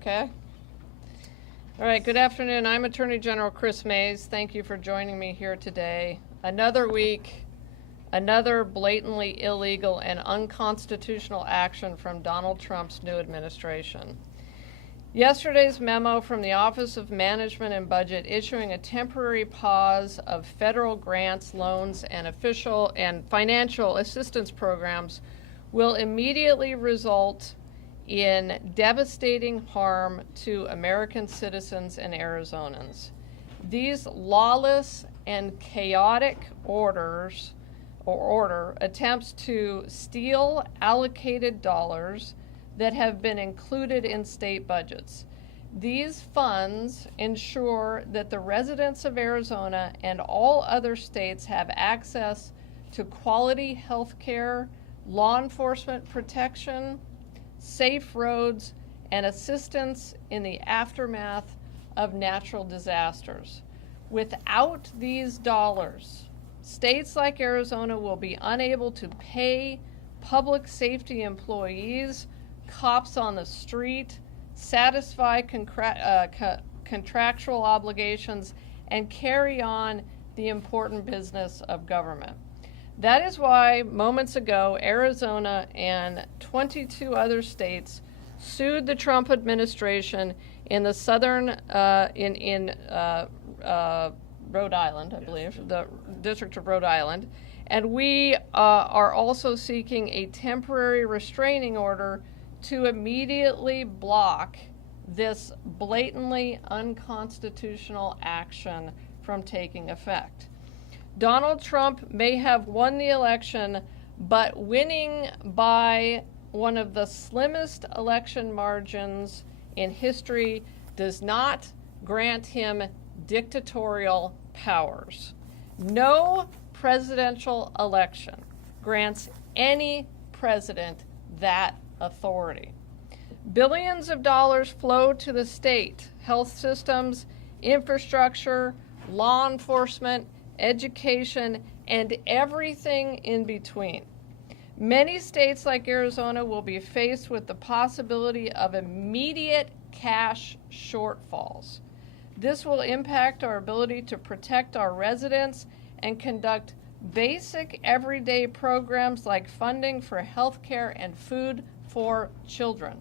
okay? All right, good afternoon. I'm Attorney General Kris Mayes. Thank you for joining me here today. Another week, another blatantly illegal and unconstitutional action from Donald Trump's new administration. Yesterday's memo from the Office of Management and Budget issuing a temporary pause of federal grants, loans, and official and financial assistance programs will immediately result in devastating harm to American citizens and Arizonans. These lawless and chaotic order attempts to steal allocated dollars that have been included in state budgets. These funds ensure that the residents of Arizona and all other states have access to quality health care, law enforcement protection, safe roads, and assistance in the aftermath of natural disasters. Without these dollars, states like Arizona will be unable to pay public safety employees, cops on the street, satisfy contractual obligations, and carry on the important business of government. That is why moments ago, Arizona and 22 other states sued the Trump administration in the southern, Rhode Island, I believe, the District of Rhode Island. And we are also seeking a temporary restraining order to immediately block this blatantly unconstitutional action from taking effect. Donald Trump may have won the election, but winning by one of the slimmest election margins in history does not grant him dictatorial powers. No presidential election grants any president that authority. Billions of dollars flow to the state, health systems, infrastructure, law enforcement, education, and everything in between. Many states like Arizona will be faced with the possibility of immediate cash shortfalls. This will impact our ability to protect our residents and conduct basic everyday programs like funding for health care and food for children.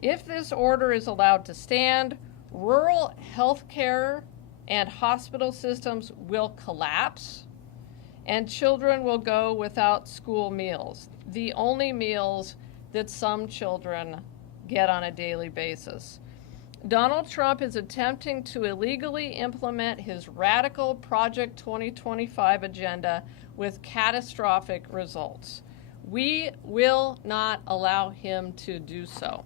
If this order is allowed to stand, rural health care and hospital systems will collapse, and children will go without school meals, the only meals that some children get on a daily basis. Donald Trump is attempting to illegally implement his radical Project 2025 agenda with catastrophic results. We will not allow him to do so.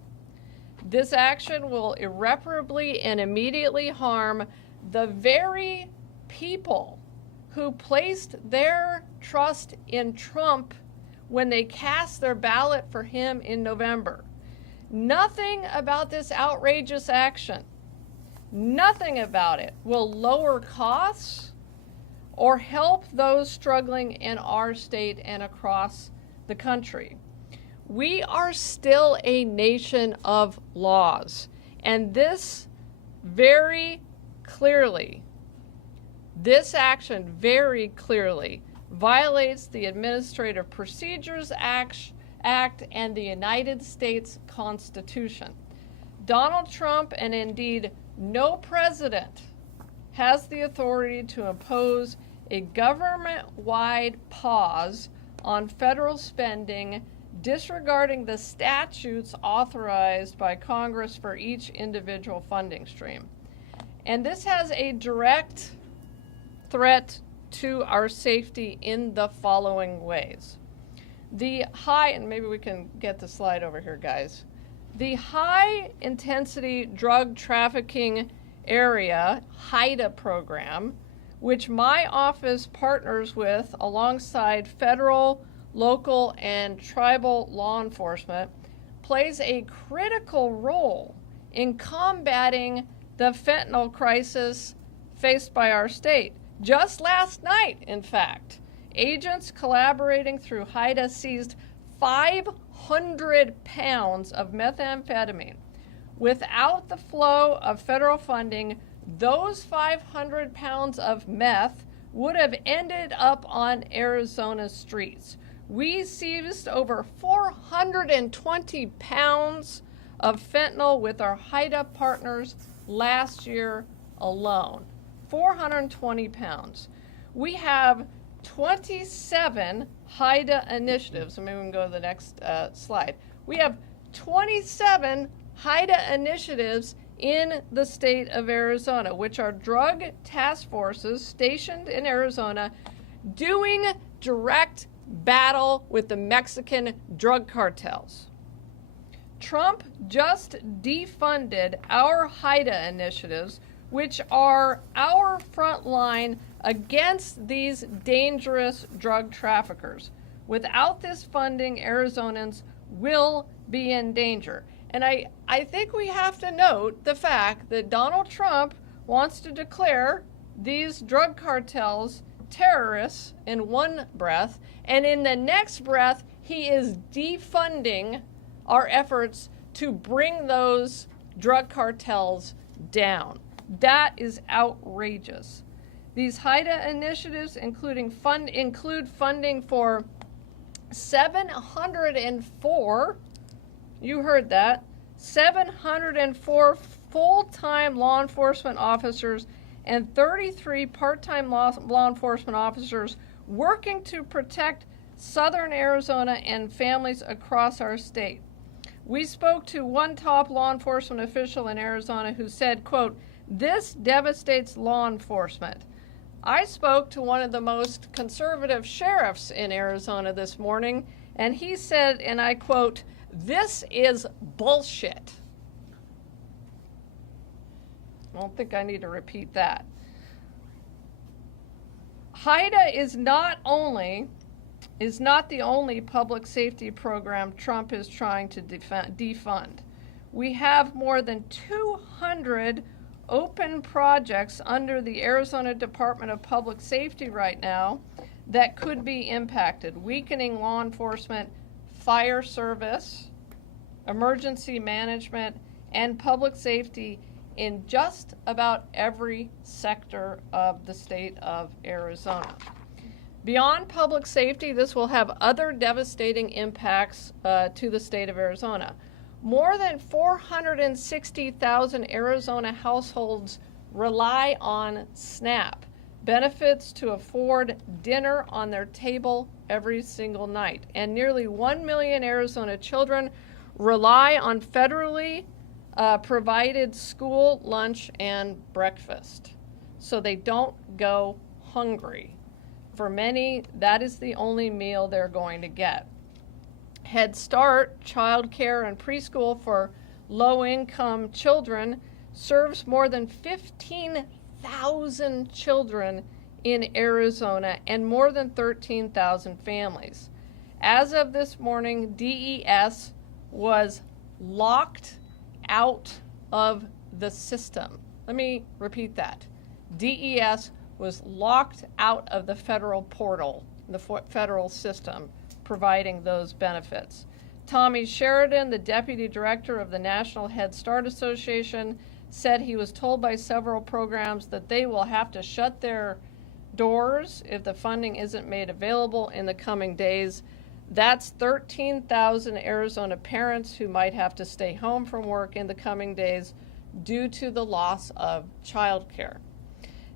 This action will irreparably and immediately harm the very people who placed their trust in Trump when they cast their ballot for him in November. Nothing about this outrageous action, nothing about it will lower costs or help those struggling in our state and across the country. We are still a nation of laws, and this action very clearly violates the Administrative Procedures Act and the United States Constitution. Donald Trump, and indeed no president, has the authority to impose a government-wide pause on federal spending, disregarding the statutes authorized by Congress for each individual funding stream. And this has a direct threat to our safety in the following ways. The high, and maybe we can get the slide over here, guys. The high intensity drug trafficking area, HIDA program, which my office partners with alongside federal, local, and tribal law enforcement, plays a critical role in combating the fentanyl crisis faced by our state. Just last night, in fact, agents collaborating through HIDA seized 500 pounds of methamphetamine, Without the flow of federal funding, those 500 pounds of meth would have ended up on Arizona's streets. We seized over 420 pounds of fentanyl with our HIDA partners last year alone. 420 pounds. We have 27 HIDA initiatives. Maybe we can go to the next slide. We have 27 HIDA initiatives in the state of Arizona, which are drug task forces stationed in Arizona doing direct battle with the Mexican drug cartels. Trump just defunded our HIDA initiatives, which are our front line against these dangerous drug traffickers. Without this funding, Arizonans will be in danger. And I think we have to note the fact that Donald Trump wants to declare these drug cartels terrorists in one breath, and in the next breath, he is defunding our efforts to bring those drug cartels down. That is outrageous. These HIDA initiatives include funding for 704, you heard that, 704 full-time law enforcement officers and 33 part-time law enforcement officers working to protect southern Arizona and families across our state. We spoke to one top law enforcement official in Arizona who said, quote, "This devastates law enforcement." I spoke to one of the most conservative sheriffs in Arizona this morning, and he said, and I quote, "This is bullshit." I don't think I need to repeat that. HIDA is not the only public safety program Trump is trying to defund. We have more than 200 open projects under the Arizona Department of Public Safety right now that could be impacted, weakening law enforcement, fire service, emergency management, and public safety in just about every sector of the state of Arizona. Beyond public safety, this will have other devastating impacts to the state of Arizona. More than 460,000 Arizona households rely on SNAP, benefits to afford dinner on their table every single night. And nearly 1 million Arizona children rely on federally provided school lunch and breakfast, so they don't go hungry. For many, that is the only meal they're going to get. Head Start, child care and preschool for low-income children, serves more than 15,000 children in Arizona and more than 13,000 families. As of this morning, DES was locked out of the system. Let me repeat that. DES was locked out of the federal portal, the federal system, providing those benefits. Tommy Sheridan, the deputy director of the National Head Start Association, said he was told by several programs that they will have to shut their doors if the funding isn't made available in the coming days. That's 13,000 Arizona parents who might have to stay home from work in the coming days due to the loss of childcare.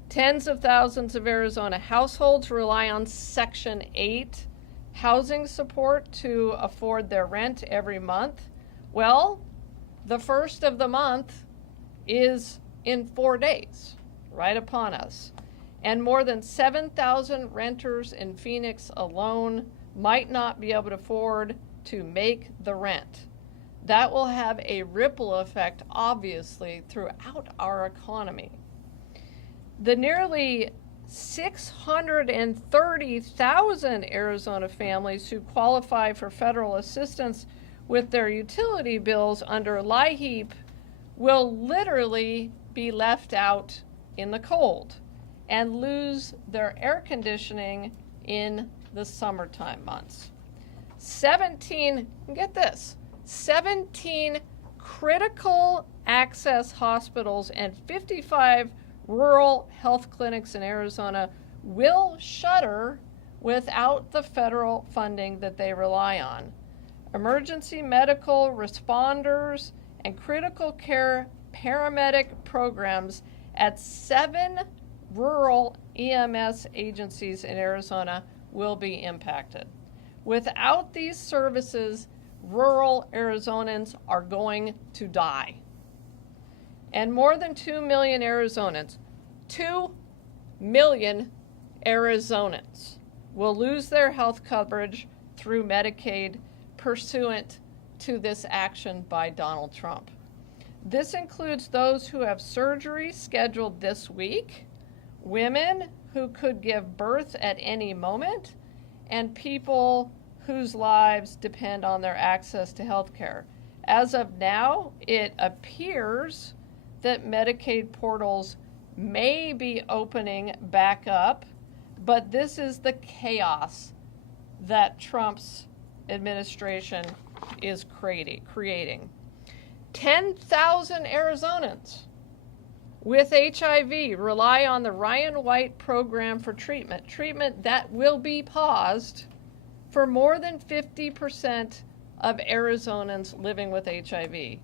Tens of thousands of Arizona households rely on Section 8 housing support to afford their rent every month. Well, the first of the month is in 4 days, right upon us. And more than 7,000 renters in Phoenix alone might not be able to afford to make the rent. That will have a ripple effect, obviously, throughout our economy. The nearly 630,000 Arizona families who qualify for federal assistance with their utility bills under LIHEAP will literally be left out in the cold and lose their air conditioning in the summertime months. 17 critical access hospitals and 55 rural health clinics in Arizona will shutter without the federal funding that they rely on. Emergency medical responders and critical care paramedic programs at 7 rural EMS agencies in Arizona will be impacted. Without these services, rural Arizonans are going to die. And more than 2 million Arizonans, 2 million Arizonans will lose their health coverage through Medicaid pursuant to this action by Donald Trump. This includes those who have surgery scheduled this week, women who could give birth at any moment, and people whose lives depend on their access to health care. As of now, it appears that Medicaid portals may be opening back up, but this is the chaos that Trump's administration is creating. 10,000 Arizonans with HIV rely on the Ryan White program for treatment that will be paused for more than 50% of Arizonans living with HIV.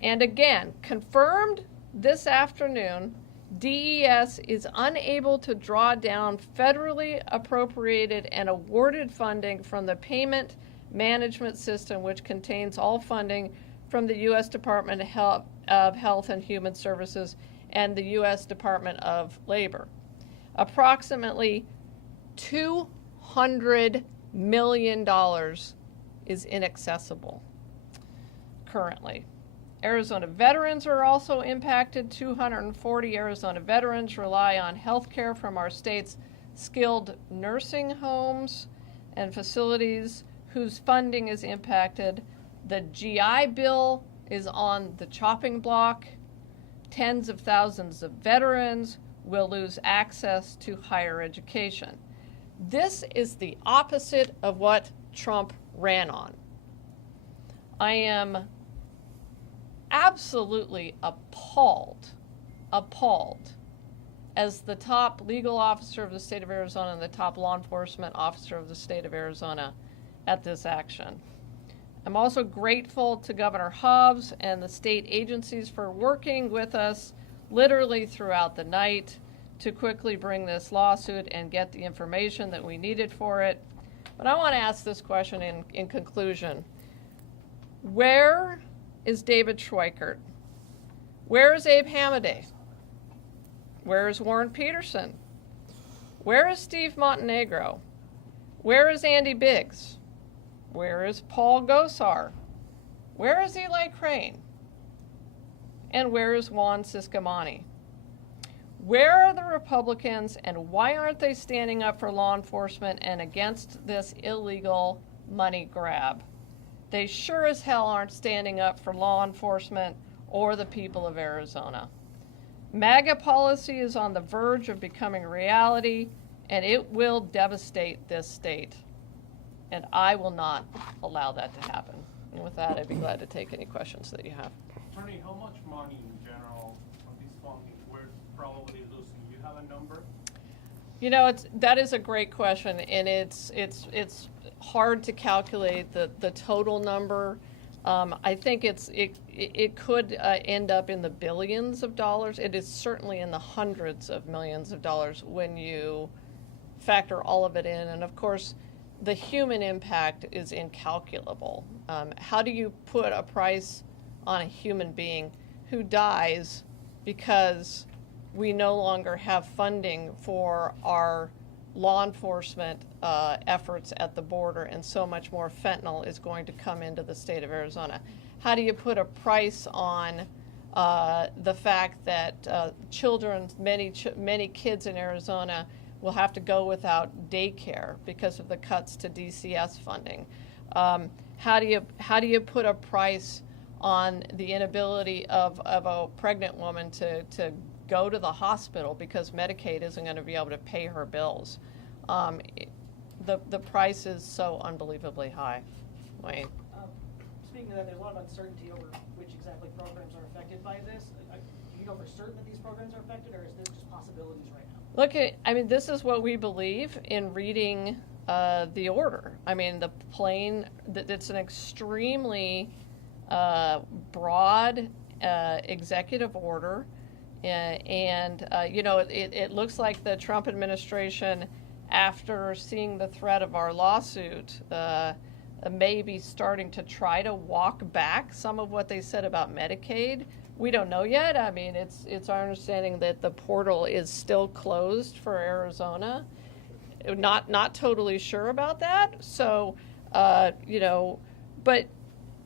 And again, confirmed this afternoon, DES is unable to draw down federally appropriated and awarded funding from the payment management system, which contains all funding from the U.S. Department of Health and Human Services and the U.S. Department of Labor. Approximately $200 million is inaccessible currently. Arizona veterans are also impacted. 240 Arizona veterans rely on health care from our state's skilled nursing homes and facilities whose funding is impacted. The GI Bill is on the chopping block. Tens of thousands of veterans will lose access to higher education. This is the opposite of what Trump ran on. I am absolutely appalled as the top legal officer of the state of Arizona and the top law enforcement officer of the state of Arizona at this action. I'm also grateful to Governor Hobbs and the state agencies for working with us literally throughout the night to quickly bring this lawsuit and get the information that we needed for it. But I want to ask this question in conclusion. Where is David Schweikert? Where is Abe Hamadeh? Where is Warren Peterson? Where is Steve Montenegro? Where is Andy Biggs? Where is Paul Gosar? Where is Eli Crane? And where is Juan Ciscomani? Where are the Republicans, and why aren't they standing up for law enforcement and against this illegal money grab? They sure as hell aren't standing up for law enforcement or the people of Arizona. MAGA policy is on the verge of becoming reality, and it will devastate this state. And I will not allow that to happen. And with that, I'd be glad to take any questions that you have. Attorney, how much money in general from this funding we're probably losing? Do you have a number? You know, that is a great question, and it's hard to calculate the total number. I think it could end up in the billions of dollars. It is certainly in the hundreds of millions of dollars when you factor all of it in. And of course, the human impact is incalculable. How do you put a price on a human being who dies because we no longer have funding for our law enforcement efforts at the border, and so much more fentanyl is going to come into the state of Arizona? How do you put a price on the fact that children, many kids in Arizona will have to go without daycare because of the cuts to DCS funding? How do you put a price on the inability of a pregnant woman to go to the hospital because Medicaid isn't going to be able to pay her bills? The price is so unbelievably high. Wayne. speaking to that, there's a lot of uncertainty over which exactly programs are affected by this. Do you know for certain that these programs are affected, or is this just possibilities right now? Look, I mean, this is what we believe in reading the order. I mean, it's an extremely broad executive order, and you know, it looks like the Trump administration, after seeing the threat of our lawsuit, may be starting to try to walk back some of what they said about Medicaid. We don't know yet. I mean, it's our understanding that the portal is still closed for Arizona. Not totally sure about that. So, you know, but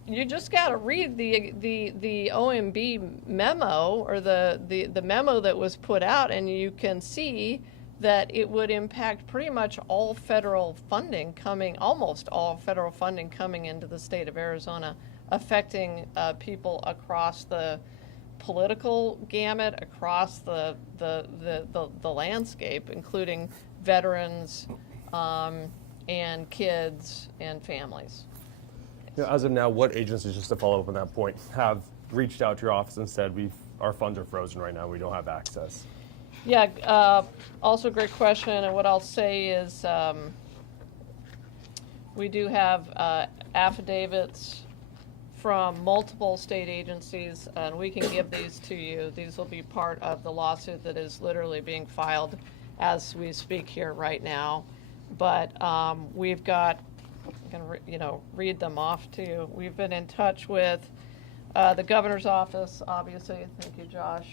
you just got to read the OMB memo, or the memo that was put out, and you can see that it would impact pretty much all federal funding almost all federal funding coming into the state of Arizona, affecting people across the political gamut, across the landscape, including veterans and kids and families. You know, as of now, what agencies, just to follow up on that point, have reached out to your office and said our funds are frozen right now, we don't have access? Yeah, also a great question, and what I'll say is we do have affidavits from multiple state agencies, and we can give these to you. These will be part of the lawsuit that is literally being filed as we speak here right now. But we've got, I'm going to read them off to you. We've been in touch with the governor's office, obviously. Thank you, Josh.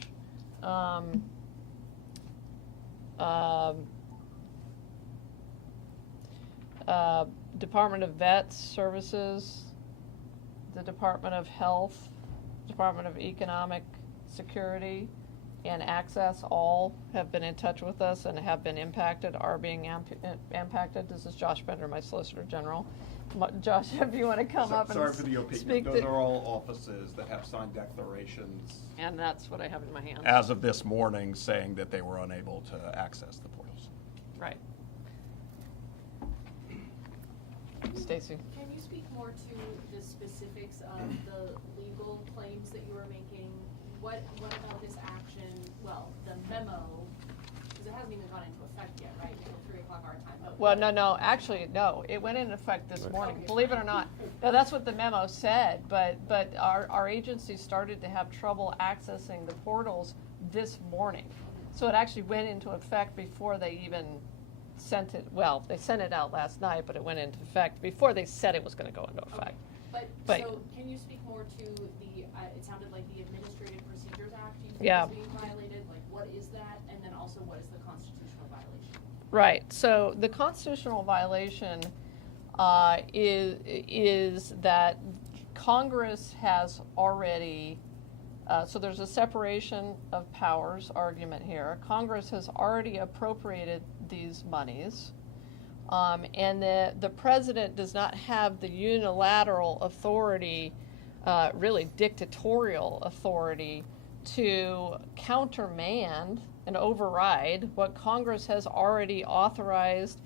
Department of Vets Services, the Department of Health, Department of Economic Security, and Access all have been in touch with us and have been impacted, are being impacted. This is Josh Bender, my Solicitor General. Josh, if you want to come up and sorry for the opinion. speak. Those are all offices that have signed declarations. And that's what I have in my hand. As of this morning, saying that they were unable to access the portals. Right. Stacy. Can you speak more to the specifics of the legal claims that you were making? What about this action, well, the memo, because it hasn't even gone into effect yet, right, until 3 o'clock our time? Well, no, actually, no. It went into effect this morning, Okay. believe it or not. No, that's what the memo said, but our agency started to have trouble accessing the portals this morning. So it actually went into effect before they even sent it, well, they sent it out last night, but it went into effect before they said it was going to go into effect. Okay. But So can you speak more to the, it sounded like the Administrative Procedures Act you think Yeah. is being violated, like what is that, and then also what is the constitutional violation? Right. So the constitutional violation is that Congress has already, so there's a separation of powers argument here. Congress has already appropriated these monies, and the president does not have the unilateral authority, really dictatorial authority, to countermand and override what Congress has already authorized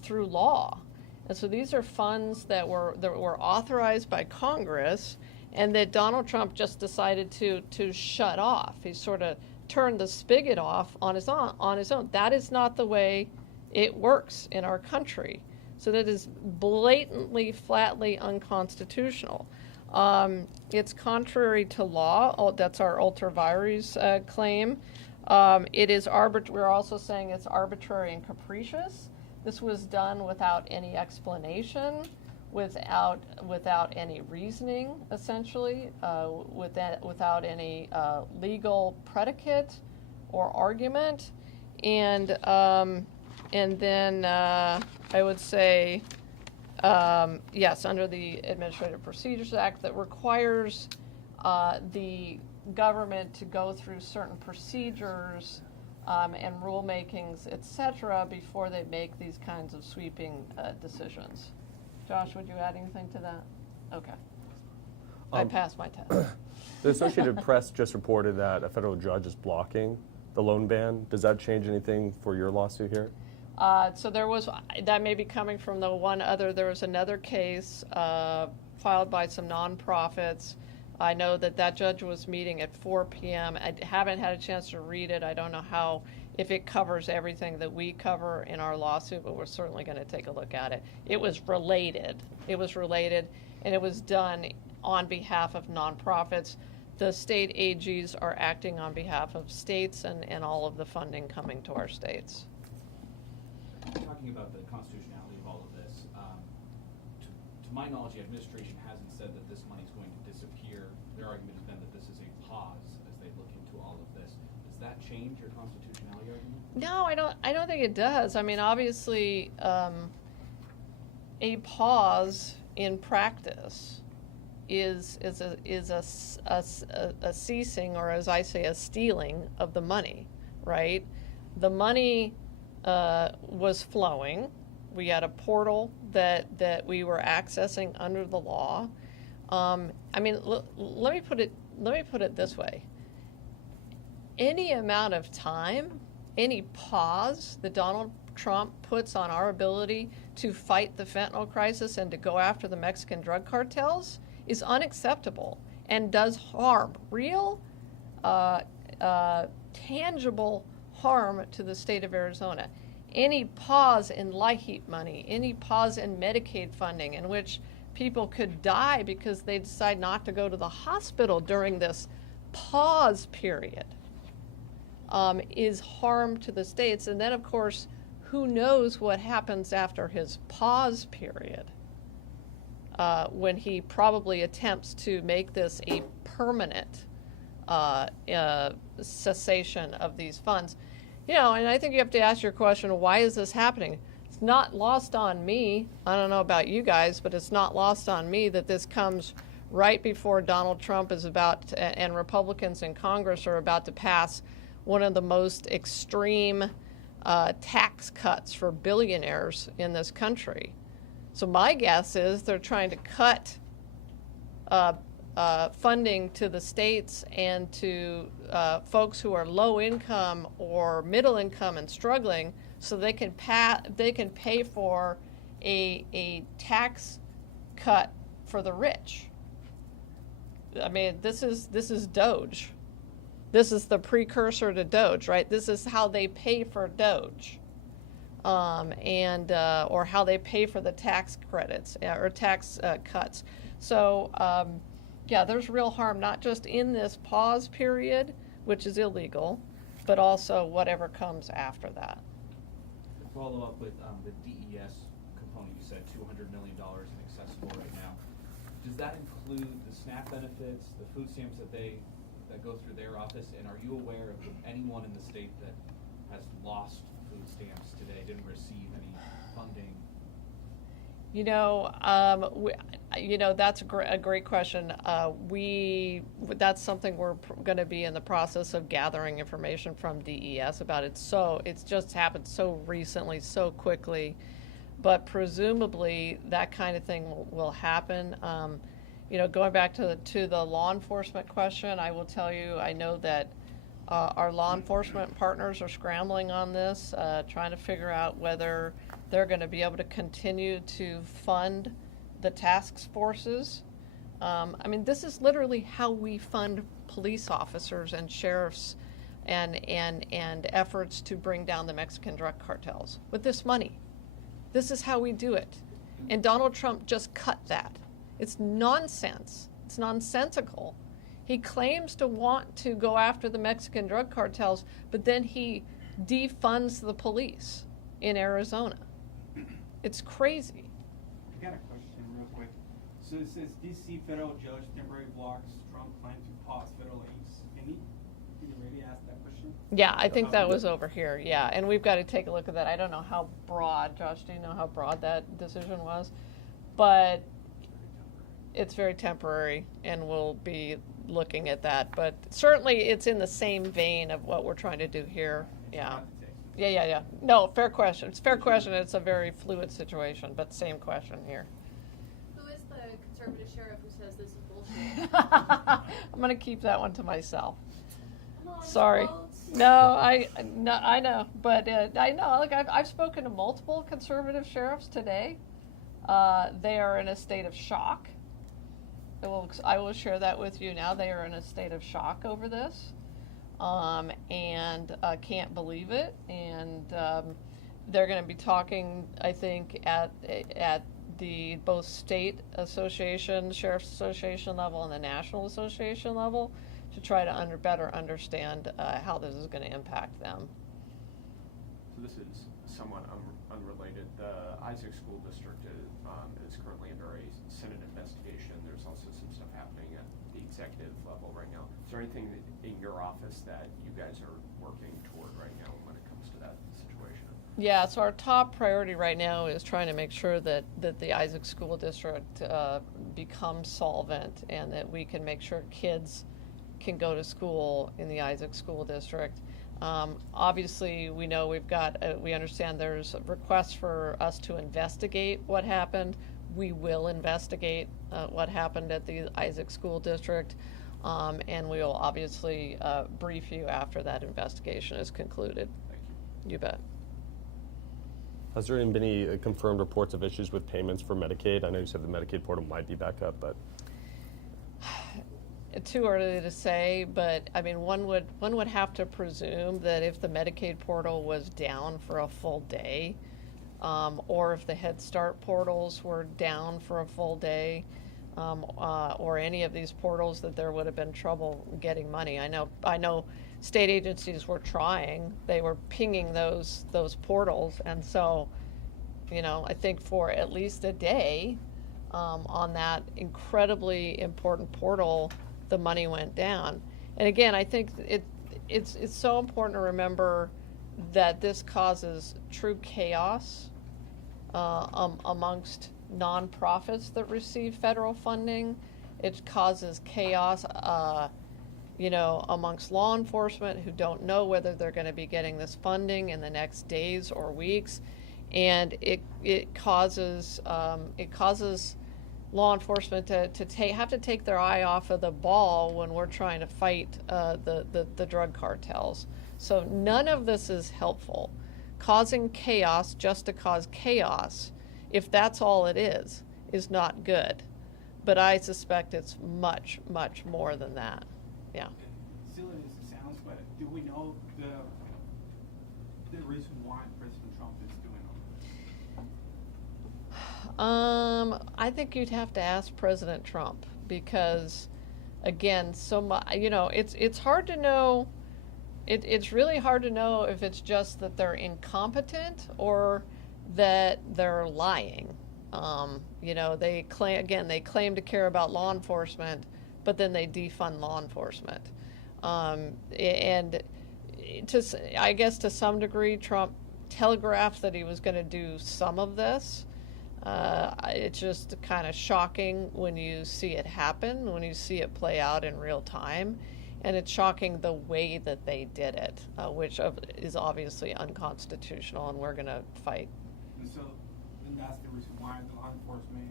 through law. And so these are funds that were authorized by Congress, and that Donald Trump just decided to shut off. He sort of turned the spigot off on his own. That is not the way it works in our country. So that is blatantly, flatly unconstitutional. It's contrary to law. That's our ultra vires claim. It is we're also saying it's arbitrary and capricious. This was done without any explanation, without any reasoning, essentially, without any legal predicate or argument, and then I would say, yes, under the Administrative Procedures Act, that requires the government to go through certain procedures and rulemakings, et cetera, before they make these kinds of sweeping decisions. Josh, would you add anything to that? Okay. I passed my test. The Associated Press just reported that a federal judge is blocking the loan ban. Does that change anything for your lawsuit here? So that may be coming from there was another case filed by some nonprofits. I know that judge was meeting at 4 p.m. I haven't had a chance to read it. I don't know if it covers everything that we cover in our lawsuit, but we're certainly going to take a look at it. It was related, and it was done on behalf of nonprofits. The state AGs are acting on behalf of states and all of the funding coming to our states. Talking about the constitutionality of all of this, to my knowledge, the administration hasn't said that this money is going to disappear. Their argument has been that this is a pause as they look into all of this. Does that change your constitutionality argument? No, I don't think it does. I mean, obviously, a pause in practice is a ceasing, or as I say, a stealing of the money, right? The money was flowing. We had a portal that we were accessing under the law. I mean, let me put it this way. Any amount of time, any pause that Donald Trump puts on our ability to fight the fentanyl crisis and to go after the Mexican drug cartels is unacceptable and does harm, real, tangible harm to the state of Arizona. Any pause in LIHEAP money, any pause in Medicaid funding in which people could die because they decide not to go to the hospital during this pause period, is harm to the states. And then, of course, who knows what happens after his pause period, when he probably attempts to make this a permanent cessation of these funds. You know, and I think you have to ask your question, why is this happening? It's not lost on me. I don't know about you guys, but it's not lost on me that this comes right before Donald Trump is about to, and Republicans in Congress are about to pass one of the most extreme tax cuts for billionaires in this country. So my guess is they're trying to cut funding to the states and to folks who are low income or middle income and struggling, so they can pay for a tax cut for the rich. I mean, this is Doge. This is the precursor to Doge, right? This is how they pay for Doge, or how they pay for the tax credits or tax cuts. So, yeah, there's real harm, not just in this pause period, which is illegal, but also whatever comes after that. To follow up with the DES component, you said $200 million inaccessible right now. Does that include the SNAP benefits, the food stamps that go through their office, and are you aware of anyone in the state that has lost food stamps today, didn't receive any funding? You know, that's a great question. That's something we're going to be in the process of gathering information from DES about. It's just happened so recently, so quickly, but presumably that kind of thing will happen. You know, going back to the law enforcement question, I will tell you, I know that our law enforcement partners are scrambling on this, trying to figure out whether they're going to be able to continue to fund the task forces. I mean, this is literally how we fund police officers and sheriffs and efforts to bring down the Mexican drug cartels, with this money. This is how we do it. And Donald Trump just cut that. It's nonsense. It's nonsensical. He claims to want to go after the Mexican drug cartels, but then he defunds the police in Arizona. It's crazy. I got a question real quick. So it says DC federal judge temporary blocks Trump plan to pause federal aids. Can you really ask that question? Yeah, I think that was over here. Yeah, and we've got to take a look at that. I don't know how broad, Josh, do you know how broad that decision was? But it's very temporary, and we'll be looking at that. But certainly it's in the same vein of what we're trying to do here. Yeah. Yeah. No, fair question. It's a fair question. It's a very fluid situation, but same question here. Who is the conservative sheriff who says this is bullshit? I'm going to keep that one to myself. Come on, Sorry. quotes. No, I know, but I know. Look, I've spoken to multiple conservative sheriffs today. They are in a state of shock. I will share that with you now. They are in a state of shock over this, and can't believe it. And they're going to be talking, I think, at the both state association, sheriff's association level, and the national association level, to try to better understand how this is going to impact them. So this is somewhat unrelated. The Isaac School District is currently under a Senate investigation. There's also some stuff happening at the executive level right now. Is there anything in your office that you guys are working toward right now when it comes to that situation? Yeah, so our top priority right now is trying to make sure that the Isaac School District becomes solvent, and that we can make sure kids can go to school in the Isaac School District. Obviously, we know we understand there's requests for us to investigate what happened. We will investigate what happened at the Isaac School District, and we will obviously brief you after that investigation is concluded. Thank you. You bet. Has there been any confirmed reports of issues with payments for Medicaid? I know you said the Medicaid portal might be back up, but too early to say, but I mean, one would have to presume that if the Medicaid portal was down for a full day, or if the Head Start portals were down for a full day, or any of these portals, that there would have been trouble getting money. I know state agencies were trying; they were pinging those portals, and so, I think for at least a day, on that incredibly important portal, the money went down. And again, I think it's so important to remember that this causes true chaos amongst nonprofits that receive federal funding. It causes chaos, amongst law enforcement who don't know whether they're going to be getting this funding in the next days or weeks, and it causes law enforcement to have to take their eye off of the ball when we're trying to fight the drug cartels. So none of this is helpful. Causing chaos just to cause chaos, if that's all it is not good. But I suspect it's much, much more than that. Yeah. Silly as it sounds, but do we know the reason why President Trump is doing all this? I think you'd have to ask President Trump, because, again, it's hard to know. It's really hard to know if it's just that they're incompetent or that they're lying. They claim to care about law enforcement, but then they defund law enforcement. And I guess to some degree, Trump telegraphed that he was going to do some of this. It's just kind of shocking when you see it happen, when you see it play out in real time. And it's shocking the way that they did it, which is obviously unconstitutional, and we're going to fight. And so then that's the reason why the law enforcement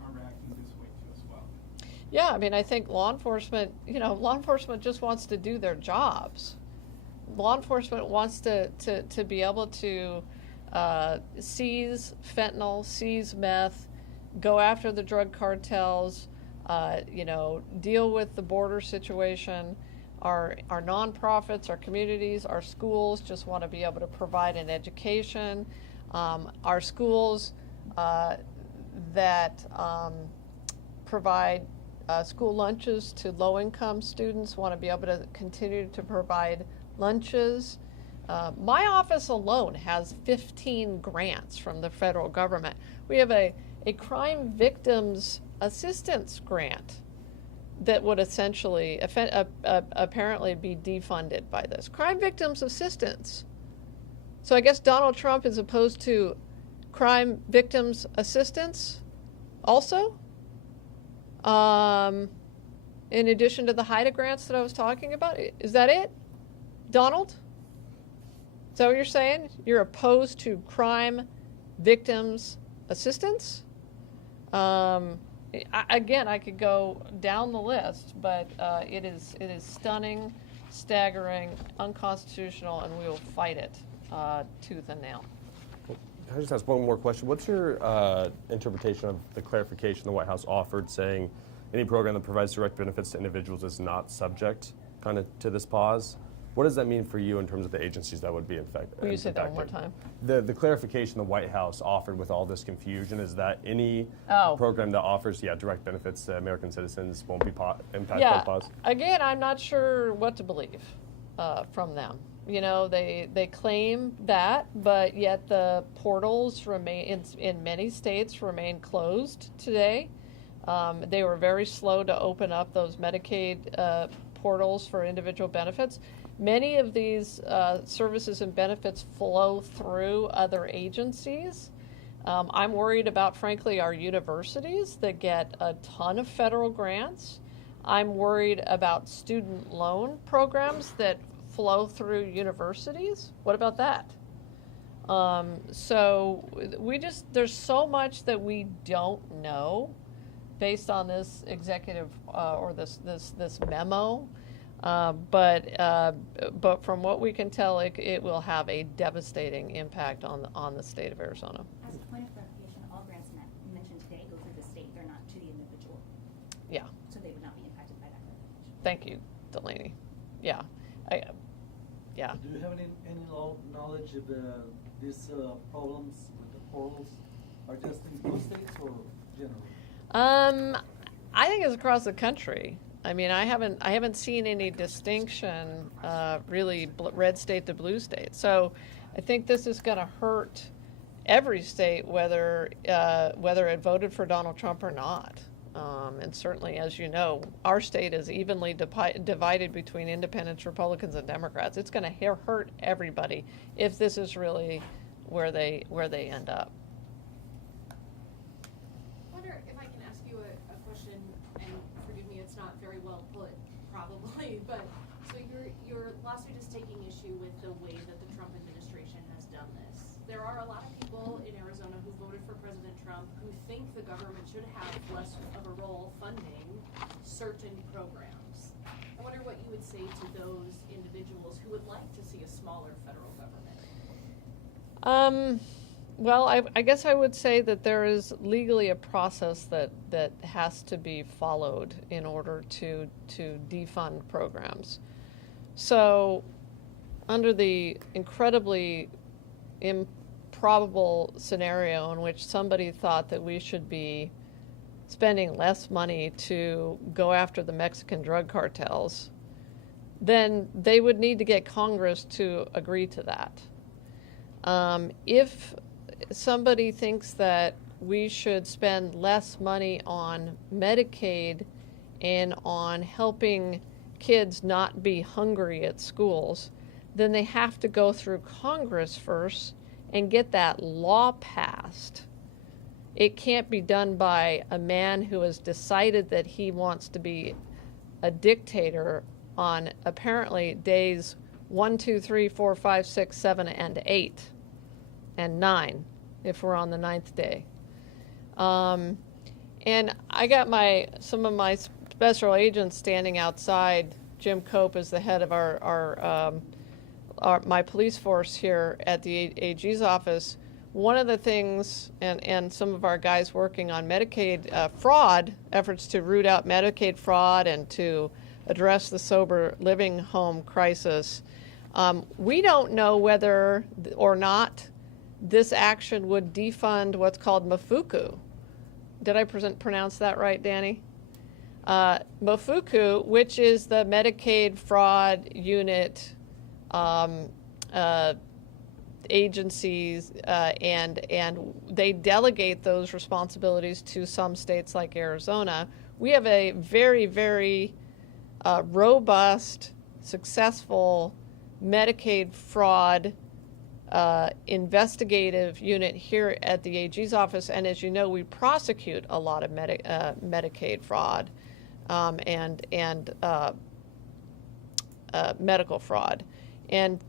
are reacting this way too as well. Yeah, I mean, I think law enforcement just wants to do their jobs. Law enforcement wants to be able to seize fentanyl, seize meth, go after the drug cartels, deal with the border situation. Our nonprofits, our communities, our schools just want to be able to provide an education. Our schools that provide school lunches to low-income students want to be able to continue to provide lunches. My office alone has 15 grants from the federal government. We have a crime victims assistance grant that would essentially apparently be defunded by this. Crime victims assistance. So I guess Donald Trump is opposed to crime victims assistance also? In addition to the HIDA grants that I was talking about? Is that it? Donald? Is that what you're saying? You're opposed to crime victims assistance? Again, I could go down the list, but it is stunning, staggering, unconstitutional, and we will fight it tooth and nail. Can I just ask one more question? What's your interpretation of the clarification the White House offered, saying any program that provides direct benefits to individuals is not subject kind of to this pause. What does that mean for you in terms of the agencies that would be infected? Will you say that one more time? The clarification the White House offered with all this confusion is that any program that offers direct benefits to American citizens won't be impacted by the pause. Again, I'm not sure what to believe from them. You know, they claim that, but yet the portals remain in many states remain closed today. They were very slow to open up those Medicaid portals for individual benefits. Many of these services and benefits flow through other agencies. I'm worried about, frankly, our universities that get a ton of federal grants. I'm worried about student loan programs that flow through universities. What about that? So there's so much that we don't know based on this executive or this memo. But from what we can tell, it will have a devastating impact on the state of Arizona. As a point of clarification, all grants mentioned today go through the state; they're not to the individual. Yeah. So they would not be impacted by that clarification. Thank you, Delaney. Yeah. Yeah. Do you have any knowledge of these problems with the portals are just in those states or general? I think it's across the country. I mean, I haven't seen any distinction, really, red state to blue state. So, I think this is going to hurt every state, whether it voted for Donald Trump or not. And certainly, as you know, our state is evenly divided between independents, Republicans, and Democrats. It's going to hurt everybody if this is really where they end up. I wonder if I can ask you a question, and forgive me, it's not very well put, probably, but so your lawsuit is taking issue with the way that the Trump administration has done this. There are a lot of people in Arizona who voted for President Trump who think the government should have less of a role funding certain programs. I wonder what you would say to those individuals who would like to see a smaller federal government. Well, I guess I would say that there is legally a process that has to be followed in order to defund programs. So, under the incredibly improbable scenario in which somebody thought that we should be spending less money to go after the Mexican drug cartels, then they would need to get Congress to agree to that. If somebody thinks that we should spend less money on Medicaid and on helping kids not be hungry at schools, then they have to go through Congress first and get that law passed. It can't be done by a man who has decided that he wants to be a dictator on apparently days 1, 2, 3, 4, 5, 6, 7, and 8, and 9, if we're on the 9th day. And I got some of my special agents standing outside. Jim Cope is the head of my police force here at the AG's office. One of the things, and some of our guys working on Medicaid fraud, efforts to root out Medicaid fraud and to address the sober living home crisis, we don't know whether or not this action would defund what's called Mafuku. Did I pronounce that right, Danny? Mafuku, which is the Medicaid fraud unit agencies, and they delegate those responsibilities to some states like Arizona. We have a very, very robust, successful Medicaid fraud investigative unit here at the AG's office, and as you know, we prosecute a lot of Medicaid fraud and medical fraud. And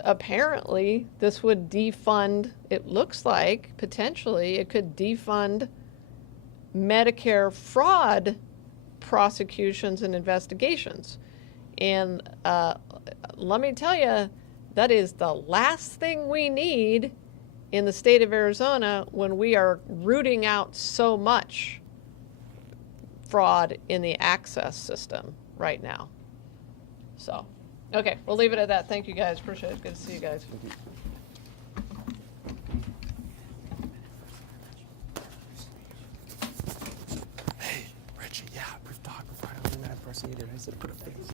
apparently, this would defund, it looks like, potentially, it could defund Medicare fraud prosecutions and investigations. And let me tell you, that is the last thing we need in the state of Arizona when we are rooting out so much fraud in the access system right now. So, okay, we'll leave it at that. Thank you guys. Appreciate it. Good to see you guys. Hey, Richie, yeah, we've talked. We're probably the only mad person you did. I said, put